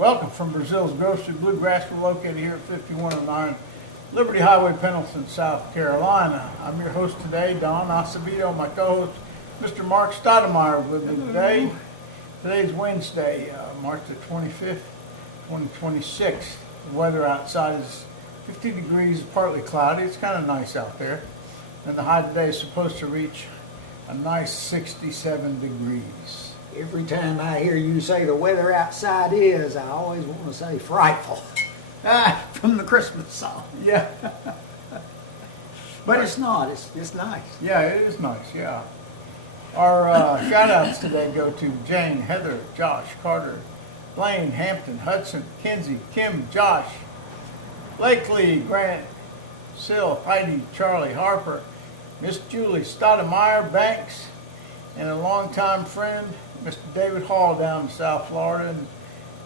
Welcome from Breazeale's Grocery Bluegrass. We're located here at 5109 Liberty Highway, Pendleton, South Carolina. I'm your host today, Don Acevedo. My co-host, Mr. Mark Stoudemire, with me today. Today's Wednesday, March the 25th, 2026. The weather outside is 50 degrees, partly cloudy. It's kind of nice out there. And the high today is supposed to reach a nice 67 degrees. Every time I hear you say the weather outside is, I always want to say frightful. From the Christmas song. Yeah. But it's not. It's nice. Yeah, it is nice, yeah. Our shout-outs today go to Jane, Heather, Josh, Carter, Blaine, Hampton, Hudson, Kinsey, Kim, Josh, Blakely, Grant, Sil, Heidi, Charlie, Harper, Miss Julie, Stoudemire, Banks, and a longtime friend, Mr. David Hall down in South Florida, and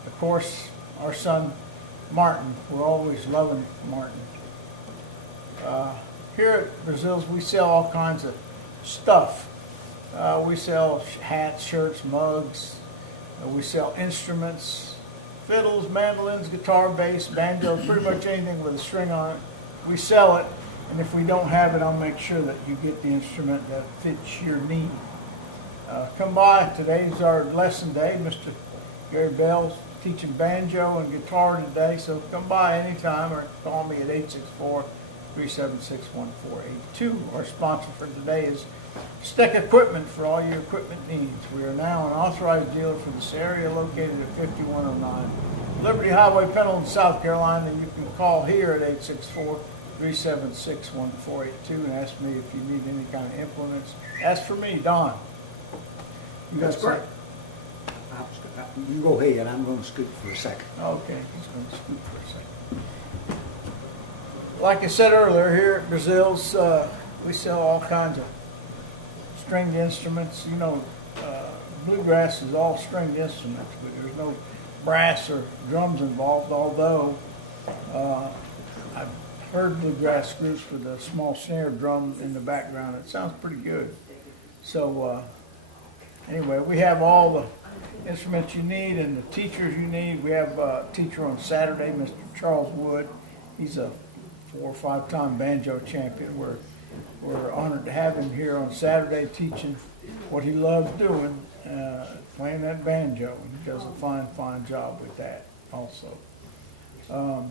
of course our son Martin. We're always loving Martin. Here at Breazeale's we sell all kinds of stuff. We sell hats, shirts, mugs. We sell instruments, fiddles, mandolins, guitar, bass, banjo, pretty much anything with a string on it. We sell it, and if we don't have it, I'll make sure that you get the instrument that fits your need. Come by. Today's our lesson day. Mr. Gary Bell's teaching banjo and guitar today, so come by anytime or call me at 864-376-1482. Our sponsor for today is Steck Equipment for all your equipment needs. We are now an authorized dealer for this area, located at 5109 Liberty Highway, Pendleton, South Carolina. You can call here at 864-376-1482 and ask me if you need any kind of implements. Ask for me, Don. That's great. You go ahead. I'm going to scoot for a second. Okay, he's going to scoot for a second. Like I said earlier, here at Breazeale's, we sell all kinds of stringed instruments. You know, bluegrass is all stringed instruments, but there's no brass or drums involved, although I've heard bluegrass groups with a small snare drum in the background. It sounds pretty good. So anyway, we have all the instruments you need and the teachers you need. We have a teacher on Saturday, Mr. Charles Wood. He's a 4 or 5 time banjo champion. We're honored to have him here on Saturday teaching what he loves doing, playing that banjo. And he does a fine job with that also. No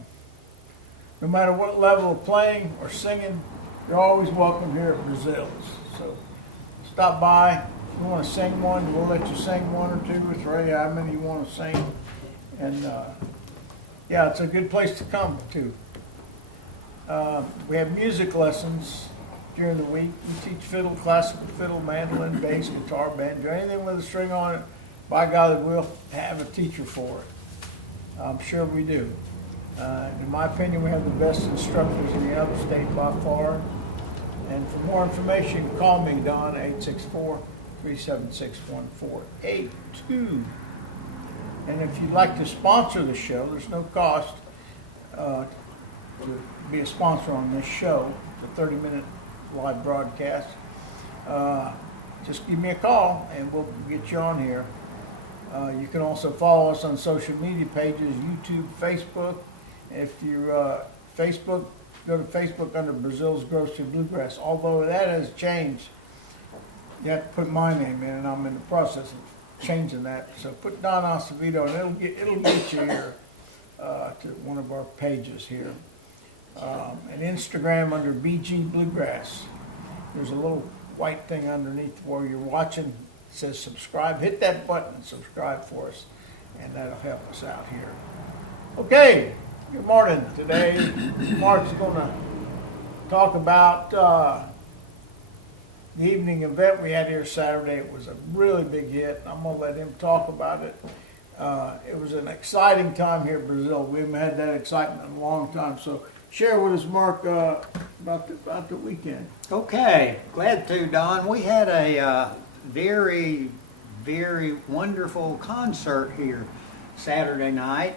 matter what level of playing or singing, you're always welcome here at Breazeale's. So stop by. If you want to sing one, we'll let you sing 1 or 2 or 3, how many you want to sing. And yeah, it's a good place to come to. We have music lessons during the week. We teach fiddle, classical fiddle, mandolin, bass, guitar, banjo, anything with a string on it. By God, we'll have a teacher for it. I'm sure we do. In my opinion, we have the best instructors in the upstate by far. And for more information, call me, Don, 864-376-1482. And if you'd like to sponsor the show, there's no cost to be a sponsor on this show. It's a 30-minute live broadcast. Just give me a call and we'll get you on here. You can also follow us on social media pages, YouTube, Facebook. If you're Facebook, go to Facebook under Breazeale's Grocery Bluegrass. Although that has changed, you have to put my name in, and I'm in the process of changing that. So put Don Acevedo, and it'll get you here to one of our pages here. And Instagram under BG Bluegrass. There's a little white thing underneath where you're watching. It says subscribe. Hit that button and subscribe for us, and that'll help us out here. Okay, good morning. Today, Mark's going to talk about the evening event we had here Saturday. It was a really big hit. I'm going to let him talk about it. It was an exciting time here at Breazeale. We haven't had that excitement in a long time. So share with us, Mark, about the weekend. Okay, glad to, Don. We had a very, very wonderful concert here Saturday night.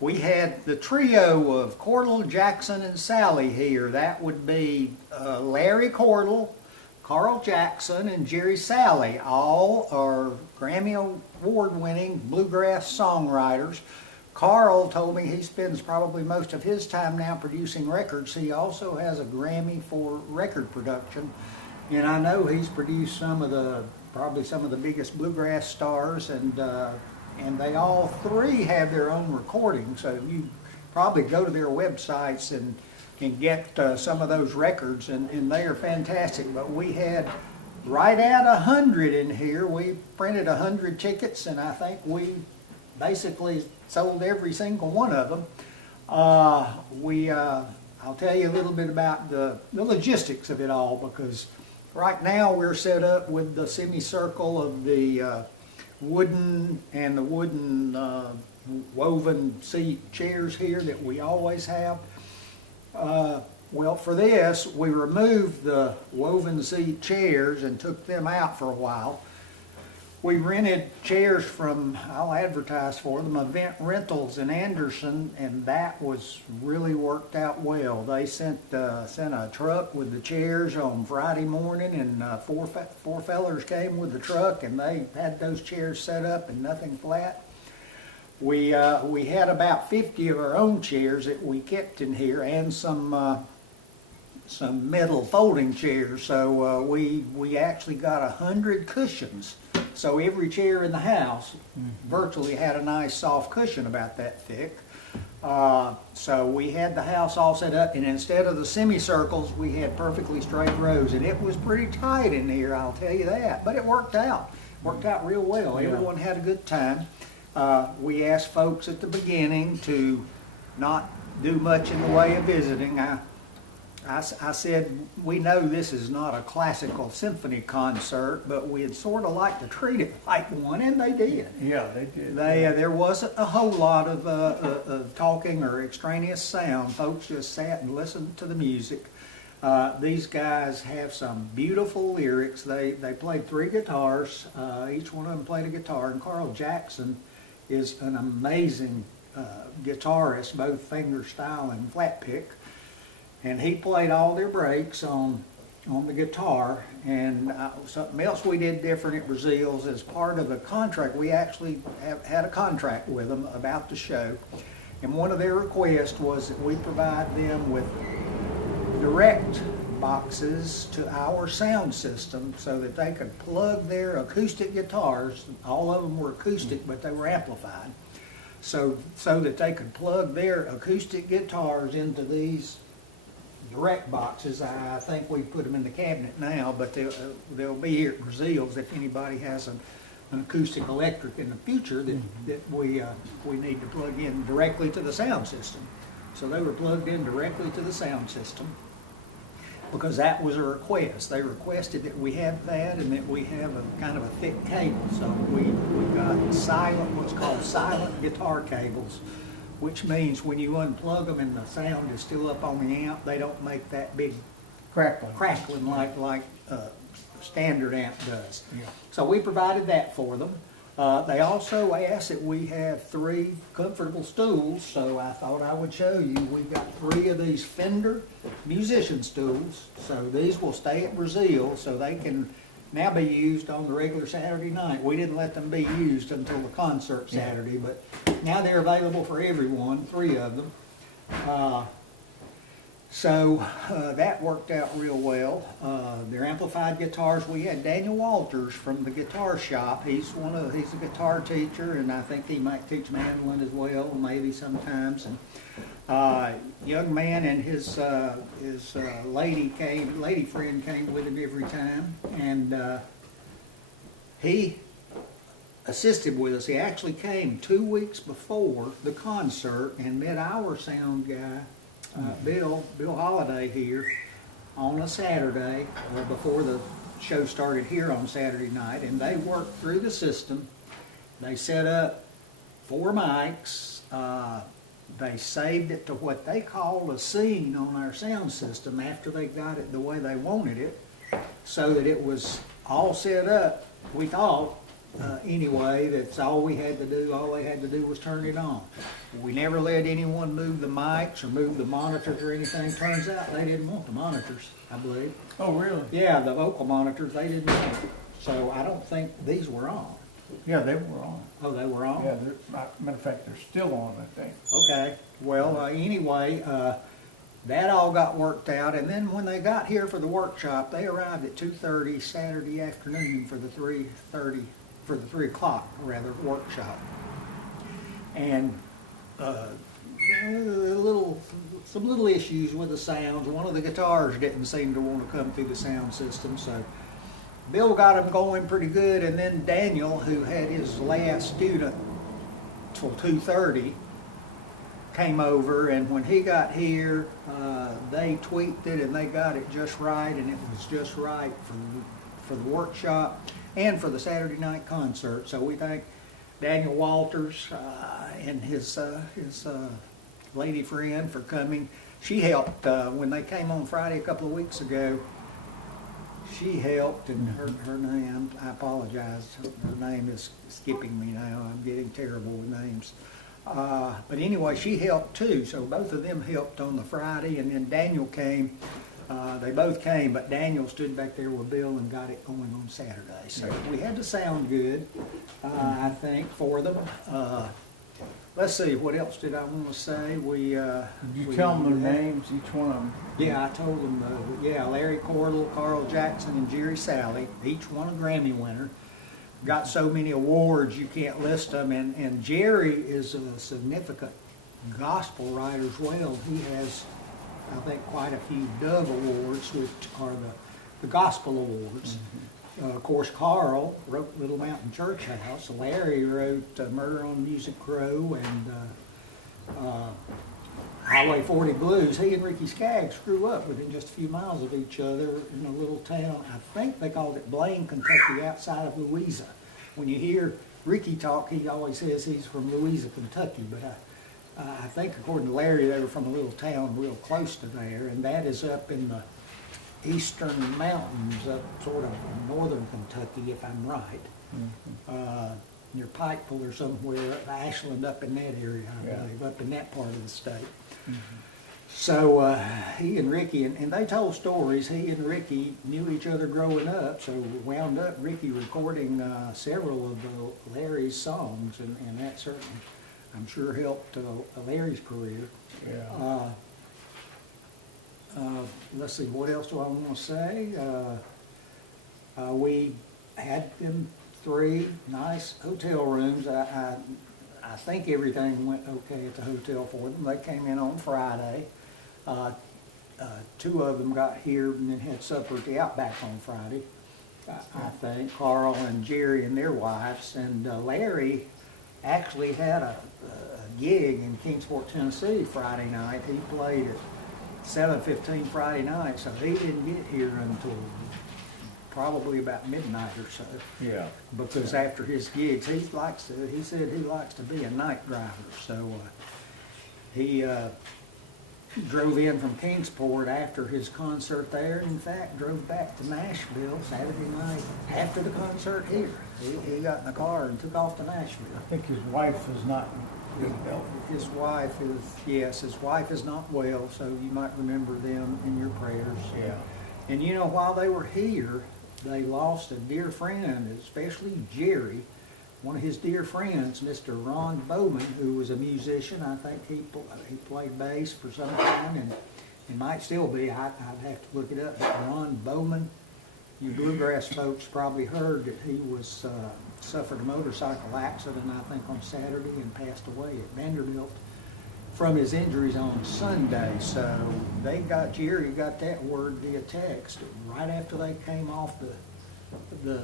We had the trio of Cordell, Jackson, and Sally here. That would be Larry Cordell, Carl Jackson and Jerry Salley. All are Grammy Award-winning bluegrass songwriters. Carl told me he spends probably most of his time now producing records. He also has a Grammy for record production, and I know he's produced probably some of the biggest bluegrass stars, and they all three have their own recordings. So you probably go to their websites and get some of those records, and they are fantastic. But we had right at 100 in here. We printed 100 tickets, and I think we basically sold every single one of them. I'll tell you a little bit about the logistics of it all, because right now we're set up with the semicircle of the wooden woven seat chairs here that we always have. Well, for this, we removed the woven seat chairs and took them out for a while. We rented chairs from, I'll advertise for them, Event Rentals in Anderson, and that was really worked out well. They sent a truck with the chairs on Friday morning, and four fellers came with the truck, and they had those chairs set up and nothing flat. We had about 50 of our own chairs that we kept in here, and some metal folding chairs. So we actually got 100 cushions. So every chair in the house virtually had a nice soft cushion about that thick. So we had the house all set up, and instead of the semicircles, we had perfectly straight rows, and it was pretty tight in here, I'll tell you that. But it worked out. Worked out real well. Yeah. Everyone had a good time. We asked folks at the beginning to not do much in the way of visiting. I said, we know this is not a classical symphony concert, but we'd sort of like to treat it like one, and they did. Yeah, they did. There wasn't a whole lot of talking or extraneous sound. Folks just sat and listened to the music. These guys have some beautiful lyrics. They played 3 guitars. Each one of them played a guitar, and Carl Jackson is an amazing guitarist, both fingerstyle and flat pick. And he played all their breaks on the guitar. And something else we did different at Breazeale's, as part of a contract, we actually had a contract with them about the show. And one of their requests was that we provide them with direct boxes to our sound system so that they could plug their acoustic guitars. All of them were acoustic, but they were amplified. So that they could plug their acoustic guitars into these direct boxes. I think we put them in the cabinet now, but they'll be here at Breazeale's if anybody has an acoustic electric in the future that we need to plug in directly to the sound system. So they were plugged in directly to the sound system because that was a request. They requested that we have that and that we have a kind of a thick cable. So we got what's called silent guitar cables, which means when you unplug them and the sound is still up on the amp, they don't make that big crackling like standard amp does. Yeah. So we provided that for them. They also asked that we have 3 comfortable stools, so I thought I would show you. We've got 3 of these Fender musician stools, so these will stay at Breazeale, so they can now be used on the regular Saturday night. We didn't let them be used until the concert Saturday, but now they're available for everyone, 3 of them. So that worked out real well. Their amplified guitars, we had Daniel Walters from the guitar shop. He's a guitar teacher, and I think he might teach mandolin as well, maybe sometimes. And young man and his lady friend came with him every time, and he assisted with us. He actually came 2 weeks before the concert and met our sound guy, Bill Holiday, here on a Saturday before the show started here on Saturday night, and they worked through the system. They set up 4 mics. They saved it to what they called a scene on our sound system after they got it the way they wanted it, so that it was all set up, we thought, anyway, that's all we had to do. All they had to do was turn it on. We never let anyone move the mics or move the monitors or anything. Turns out they didn't want the monitors, I believe. Oh, really? Yeah, the vocal monitors, they didn't want it. So I don't think these were on. Yeah, they were on. Oh, they were on? Yeah, matter of fact, they're still on, I think. Okay, well, anyway, that all got worked out, and then when they got here for the workshop, they arrived at 2:30 Saturday afternoon for the 3 o'clock, rather, workshop. And some little issues with the sounds. One of the guitars didn't seem to want to come through the sound system, so Bill got them going pretty good, and then Daniel, who had his last student till 2:30, came over, and when he got here, they tweaked it and they got it just right, and it was just right for the workshop and for the Saturday night concert. So we thank Daniel Walters and his lady friend for coming. She helped when they came on Friday a couple of weeks ago. She helped, and her name, I apologize, her name is skipping me now. I'm getting terrible with names. But anyway, she helped too, so both of them helped on the Friday, and then Daniel came. They both came, but Daniel stood back there with Bill and got it going on Saturday. So we had to sound good, I think, for them. Let's see, what else did I want to say? Did you tell them their names, each one of them? Yeah, I told them, Larry Cordell, Carl Jackson, and Jerry Sally, each one a Grammy winner. Got so many awards you can't list them, and Jerry is a significant gospel writer as well. He has, I think, quite a few Dove Awards, which are the gospel awards. Of course, Carl wrote Little Mountain Church House. Larry wrote Murder on Music Row and Highway 40 Blues. He and Ricky Skaggs grew up within just a few miles of each other in a little town. I think they called it Blaine, Kentucky, outside of Louisa. When you hear Ricky talk, he always says he's from Louisa, Kentucky, but I think according to Larry, they were from a little town real close to there, and that is up in the eastern mountains, up sort of northern Kentucky, if I'm right. Near Pikeville or somewhere, Ashland, up in that area, I believe, up in that part of the state. So he and Ricky, and they told stories. He and Ricky knew each other growing up, so wound up Ricky recording several of Larry's songs, and that certainly, I'm sure, helped Larry's career. Yeah. Let's see, what else do I want to say? We had them 3 nice hotel rooms. I think everything went okay at the hotel for them. They came in on Friday. 2 of them got here and then had supper at the Outback on Friday, I think, Carl and Jerry and their wives. And Larry actually had a gig in Kingsport, Tennessee Friday night. He played at 7:15 Friday night, so he didn't get here until probably about midnight or so. Yeah. Because after his gigs, he said he likes to be a night driver. So he drove in from Kingsport after his concert there, and in fact drove back to Nashville Saturday night after the concert here. He got in the car and took off to Nashville. I think his wife is not good health. His wife is not well, so you might remember them in your prayers. Yeah. And you know, while they were here, they lost a dear friend, especially Jerry. One of his dear friends, Mr. Ron Bowman, who was a musician. I think he played bass for some time, and might still be. I'd have to look it up. But Ron Bowman, you Bluegrass folks probably heard that he was suffered a motorcycle accident, I think, on Saturday and passed away at Vanderbilt from his injuries on Sunday. So Jerry got that word via text right after they came off the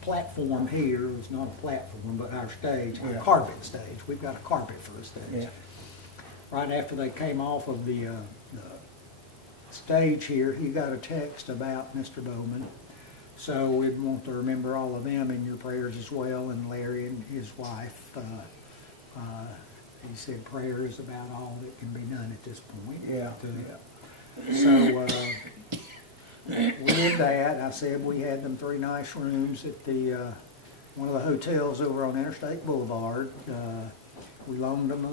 platform here. It's not a platform, but our stage, our carpet stage. We've got a carpet for the stage. Yeah. Right after they came off of the stage here, he got a text about Mr. Bowman. So we'd want to remember all of them in your prayers as well, and Larry and his wife. He said prayer is about all that can be done at this point. Yeah. So we did that. I said we had them 3 nice rooms at the one of the hotels over on Interstate Boulevard. We loaned them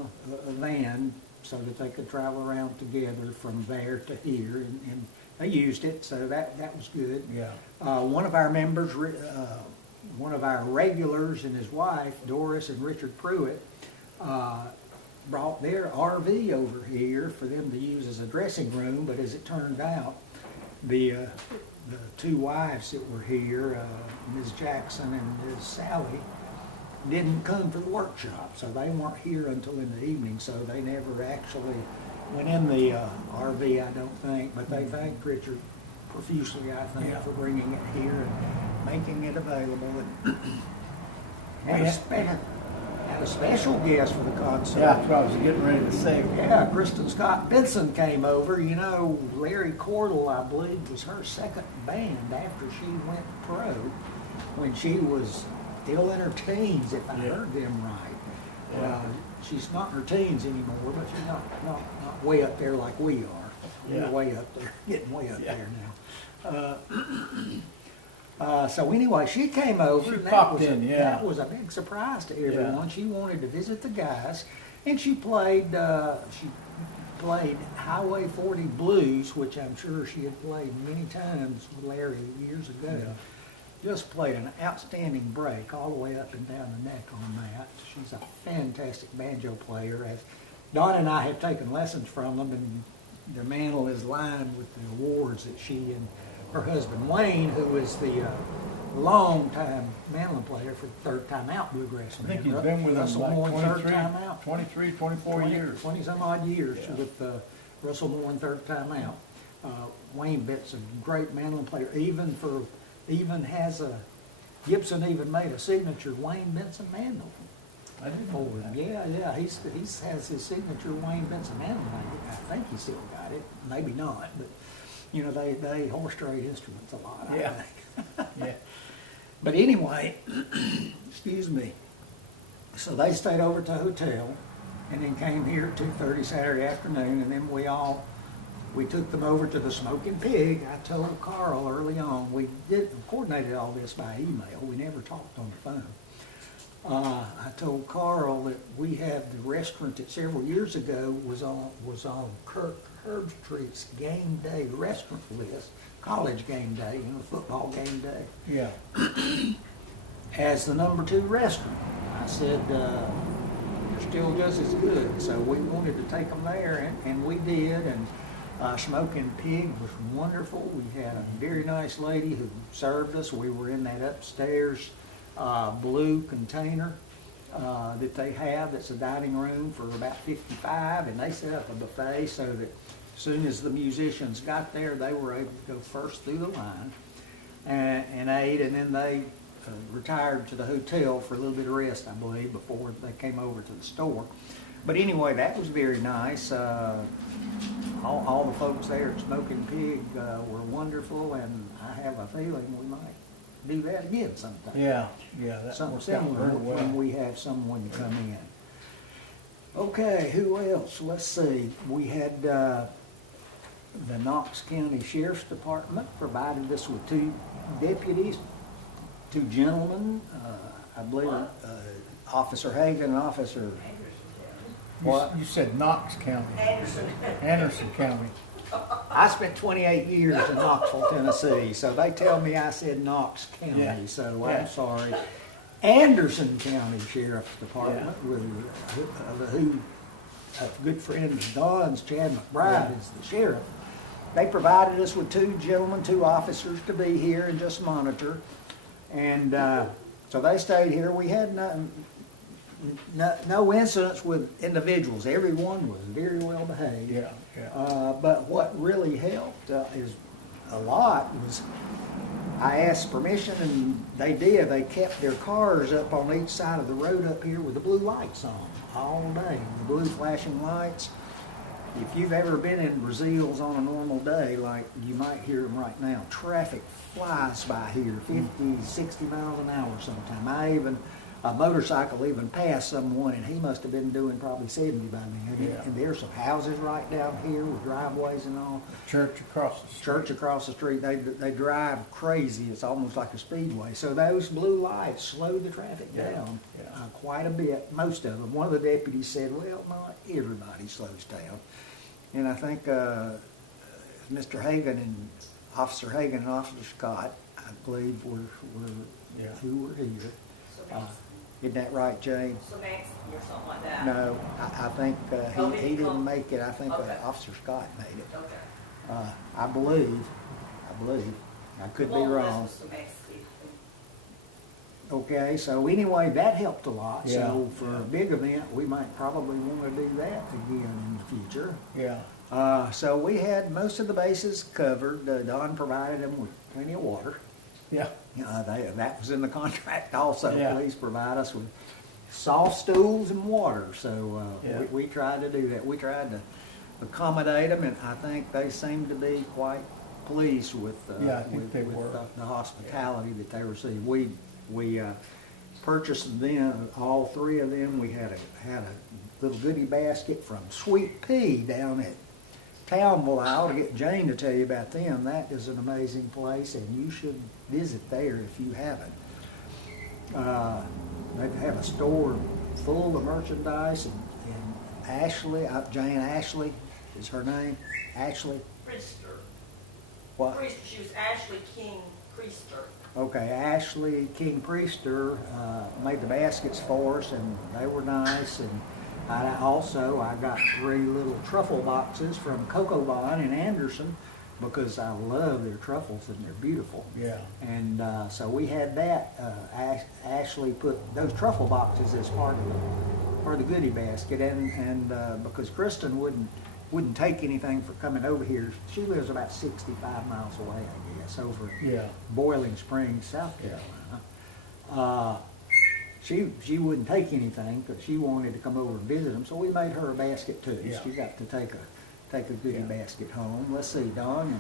a van so that they could travel around together from there to here, and they used it, so that was good. Yeah. One of our members, one of our regulars and his wife, Doris and Richard Pruitt, brought their RV over here for them to use as a dressing room, but as it turned out, the two wives that were here, Ms. Jackson and Ms. Sally, didn't come to the workshop, so they weren't here until in the evening, so they never actually went in the RV, I don't think, but they thanked Richard profusely, I think, Yeah. for bringing it here and making it available. And had a special guest for the concert. Yeah, that's what I was getting ready to say. Yeah, Kristen Scott Benson came over. You know, Larry Cordell, I believe, was her second band after she went pro, when she was still in her teens, if I heard them right. Yeah. She's not in her teens anymore, but she's not way up there like we are. Yeah. We're way up there, getting way up there now. So anyway, she came over. She and popped in, yeah. That was a big surprise to everyone. Yeah. She wanted to visit the guys, and she played Highway 40 Blues, which I'm sure she had played many times with Larry years ago. Yeah. Just played an outstanding break all the way up and down the neck on that. She's a fantastic banjo player. As Don and I have taken lessons from them, and their mantle is lined with the awards that she and her husband Wayne, who is the long-time mandolin player for the Third Time Out Bluegrass. I think he's been with us like 23, 24 years. 20 some odd years with Russell Moore and Third Time Out. Wayne Bett's a great mandolin player, Gibson even made a signature Wayne Benson mandolin. I didn't for know him. that. Yeah, he has his signature Wayne Benson mandolin. I think he still got it, maybe not, but you know, they horse trade instruments a lot, I Yeah. think. Yeah. But anyway, excuse me. So they stayed over at the hotel and then came here at 2:30 Saturday afternoon, and then we took them over to the Smoking Pig. I told Carl early on, we coordinated all this by email. We never talked on the phone. I told Carl that we have the restaurant that several years ago was on Kirk Herbstreet's game day restaurant list, college game day, football game day, Yeah. as the #2 restaurant. I said, you're still just as good. So we wanted to take them there, and we did. And Smoking Pig was wonderful. We had a very nice lady who served us. We were in that upstairs blue container that they have that's a dining room for about 55, and they set up a buffet so that as soon as the musicians got there, they were able to go first through the line and ate, and then they retired to the hotel for a little bit of rest, I believe, before they came over to the store. But anyway, that was very nice. All the folks there at Smoking Pig were wonderful, and I have a feeling we might do that again sometime. Yeah, that Something worked out similar very well. when we have someone come in. Okay, who else? Let's see. We had the Knox County Sheriff's Department provided us with 2 deputies, 2 gentlemen, I believe Officer Hagan and Officer... What? You said Knox County. Anderson County. I spent 28 years in Knoxville, Tennessee, so they tell me I said Knox County, Yeah. so Yeah. I'm sorry. Anderson County Sheriff's Department, with who a good friend of Don's, Chad McBride, is the sheriff. They provided us with 2 gentlemen, 2 officers to be here and just monitor, and so they stayed here. We had no incidents with individuals. Everyone was very well behaved. Yeah. But what really helped is a lot was I asked permission, and they did. They kept their cars up on each side of the road up here with the blue lights on all day, the blue flashing lights. If you've ever been in Breazeales on a normal day, like you might hear them right now, traffic flies by here, 50, 60 miles an hour sometime. a motorcycle even passed someone, and he must have been doing probably 70 by then. Yeah. And there's some houses right down here with driveways and all. Church across the street. Church across the street, they drive crazy. It's almost like a speedway. So those blue lights slowed the traffic Yeah, down yeah. quite a bit, most of them. One of the deputies said, well, not everybody slows down. And I think Mr. Hagan and Officer Hagan and Officer Scott, I believe, were Yeah. who were here. So Isn't that right, Jane? so Nancy or something like that? No, I think Oh, he did he didn't come? make it. I think Okay. Officer Scott made it. Okay. I believe. I could be Long list wrong. with some Nancy. Okay, so anyway, that helped a lot. Yeah. So for a big event, we might probably want to do that again in the future. Yeah. So we had most of the bases covered. Don provided them with plenty of water. Yeah. That was in the contract also. Yeah. Please provide us with soft stools and water. So Yeah. we tried to do that. We tried to accommodate them, and I think they seemed to be quite pleased with, Yeah, I think they were. the hospitality that they received. We purchased them, all three of them. We had a little goodie basket from Sweet Pea down at Townville. I ought to get Jane to tell you about them. That is an amazing place, and you should visit there if you haven't. They have a store full of merchandise, and Ashley, Jane Ashley is her name. Ashley, Priester. what? Priester. She was Ashley King Priester. Okay, Ashley King Priester made the baskets for us, and they were nice. And I got 3 little truffle boxes from Cocoa Bond in Anderson because I love their truffles and they're beautiful. Yeah. And so we had that. Ashley put those truffle boxes as part of the goodie basket, and because Kristen wouldn't take anything for coming over here. She lives about 65 miles away, I guess, over Yeah. Boiling Springs, South Carolina. She wouldn't take anything because she wanted to come over and visit them, so we made her a basket too. Yeah. She got to take a goodie Yeah. basket home. Let's see, Don,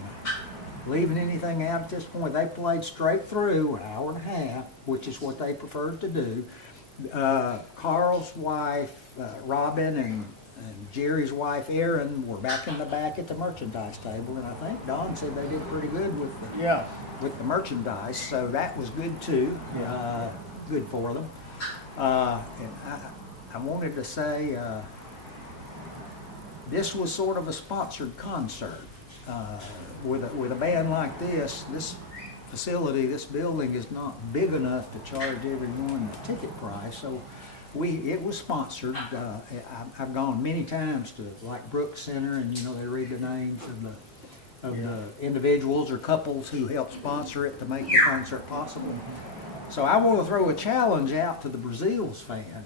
leaving anything out at this point? They played straight through an hour and a half, which is what they preferred to do. Carl's wife, Robin, and Jerry's wife, Erin, were back in the back at the merchandise table, and I think Don said they did pretty good with Yeah. the merchandise, so that was good too. Yeah. Good for them. And I wanted to say this was sort of a sponsored concert. With a band like this facility, this building is not big enough to charge everyone the ticket price, so it was sponsored. I've gone many times to like Brooks Center, and they read the names of the individuals or couples who help sponsor it to make the concert possible. So I want to throw a challenge out to the Breazeale's fan.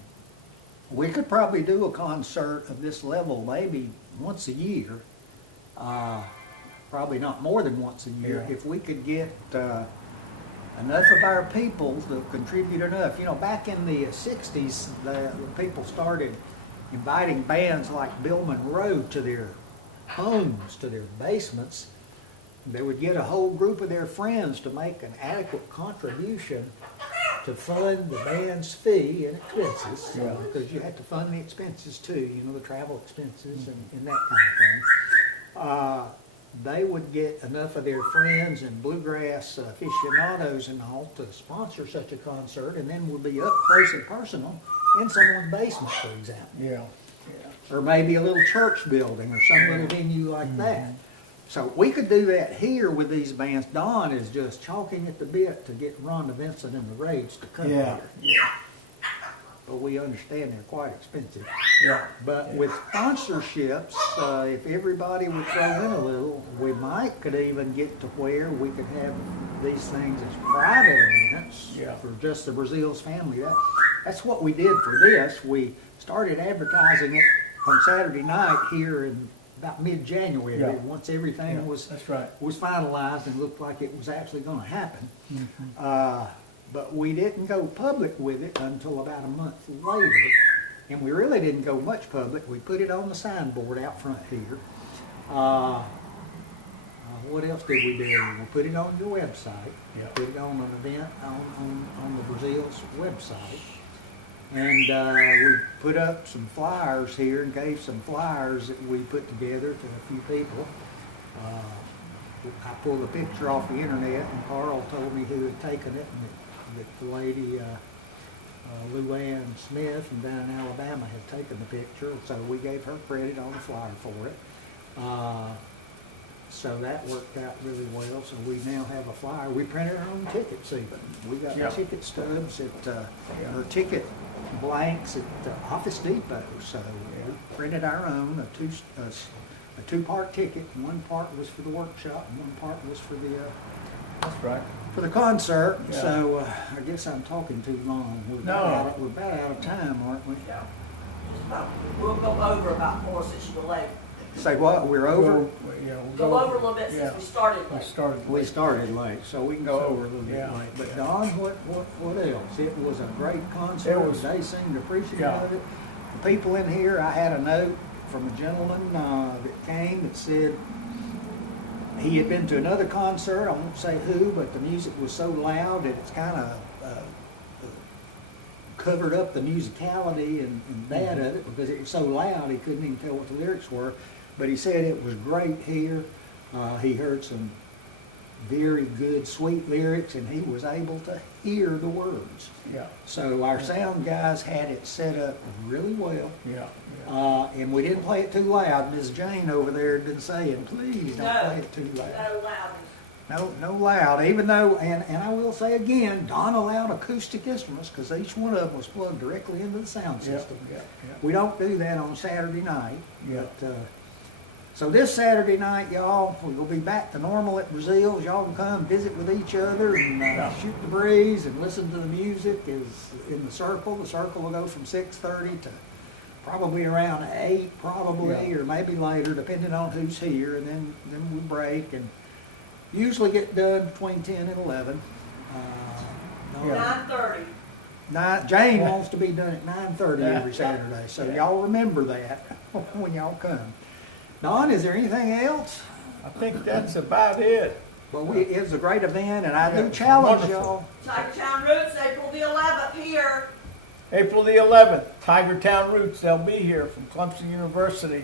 We could probably do a concert of this level maybe once a year, probably not more than once a year, Yeah. if we could get enough of our people to contribute enough. Back in the 60s, the people started inviting bands like Bill Monroe to their homes, to their basements. They would get a whole group of their friends to make an adequate contribution to fund the band's fee and expenses, Yeah. because you had to fund the expenses too, the travel expenses and that kind of thing. They would get enough of their friends and bluegrass aficionados and all to sponsor such a concert, and then we'll be up close and personal in someone's basement, for example. Yeah. Or maybe a little church building or some little venue like that. So we could do that here with these bands. Don is just chalking at the bit to get Rhonda Vincent and the Rage to come Yeah. here. But we understand they're quite expensive. Yeah. But with sponsorships, if everybody would throw in a little, we could even get to where we could have these things as private events Yeah. for just the Breazeale's family. That's what we did for this. We started advertising it on Saturday night here in about mid-January, Yeah. once everything Yeah, was that's right. finalized and looked like it was actually going to happen. But we didn't go public with it until about a month later, and we really didn't go much public. We put it on the signboard out front here. What else did we do? We put it on your website. Yeah. Put it on an event on the Breazeale's website. And we put up some flyers here and gave some flyers that we put together to a few people. I pulled a picture off the internet, and Carl told me who had taken it, and that the lady, Luann Smith from down in Alabama had taken the picture, so we gave her credit on the flyer for it. So that worked out really well, so we now have a flyer. We printed our own tickets even. We got Yeah. ticket stubs or ticket blanks at Office Depot, so we printed our own, a two-part ticket. One part was for the workshop, and one part was for That's right. the concert. Yeah. So I guess I'm talking too long. We're about out of time, aren't we? Yeah. We'll go over about more since you were late. Say what? We're over? We'll Go over a little bit yeah. since we started We late. started. We started late, so we can go over a little bit Yeah. late. But Don, what else? It was a great concert. It was. They seemed appreciative Yeah. of it. The people in here, I had a note from a gentleman that came that said he had been to another concert. I won't say who, but the music was so loud that it's kind of covered up the musicality and that of it because it was so loud he couldn't even tell what the lyrics were. But he said it was great here. He heard some very good, sweet lyrics, and he was able to hear the words. Yeah, So our sound guys had it set up really well. yeah. And we didn't play it too loud. Ms. Jane over there had been saying, please don't No. play it too loud. No loud. No loud, even though, and I will say again, Don allowed acoustic instruments because each one of them was plugged directly into the sound Yeah, system. yeah, We don't do that on Saturday night. Yeah. But, so this Saturday night, y'all, we'll be back to normal at Breazeale. Y'all can come visit with each other and Yeah. shoot the breeze and listen to the music is in the circle. The circle will go from 6:30 to probably around 8, probably, Yeah. or maybe later, depending on who's here. And then we break and usually get done between 10 and 11. Yeah. 9:30. Jane Yeah. wants to be done at 9:30 Yeah. every Saturday, so Yeah. y'all remember that when y'all come. Don, is there anything else? I think that's about it. Well, it was a great event, and I Yeah, do challenge wonderful. y'all. Tiger Town Roots, April the 11th here. April the 11th, Tiger Town Roots, they'll be here from Clemson University.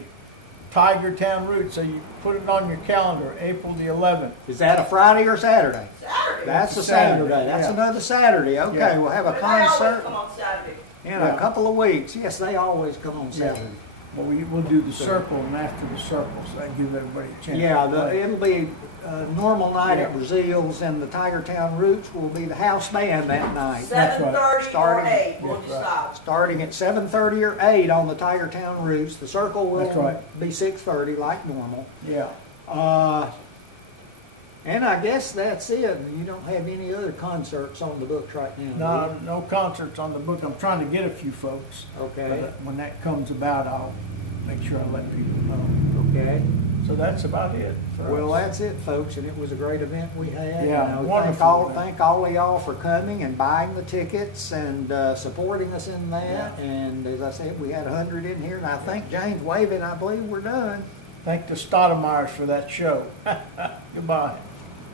Tiger Town Roots, so you put it on your calendar, April the 11th. Is that a Friday or Saturday? Saturday. That's a Saturday, Saturday. That's yeah. another Saturday. Okay, Yeah. we'll have a But they always concert come on Saturday. in Yeah. a couple of weeks. Yes, they always come on Yeah. Saturday. Well, we'll do the circle and after the circle, so that gives everybody a chance. Yeah, to play. it'll be a normal night at Yeah. Breazeale's, and the Tiger Town Roots will be the house band that night. That's right. 7:30 or Starting- 8, we'll That's right. decide. Starting at 7:30 or 8 on the Tiger Town Roots. The circle will That's right. be 6:30 like normal. Yeah. And I guess that's it. You don't have any other concerts on the books right now, do No concerts on the book. I'm trying to get a few folks. you? Okay, But when that comes about, I'll make sure I let people know. okay. So that's about it for Well, us. that's it, folks, and it was a great event we had. Yeah, And I wonderful. thank all of y'all for coming and buying the tickets and supporting us in that. Yeah. And as I said, we had 100 in here, and I think James waving, I believe we're done. Thank the Stoudemire's for that show. Goodbye.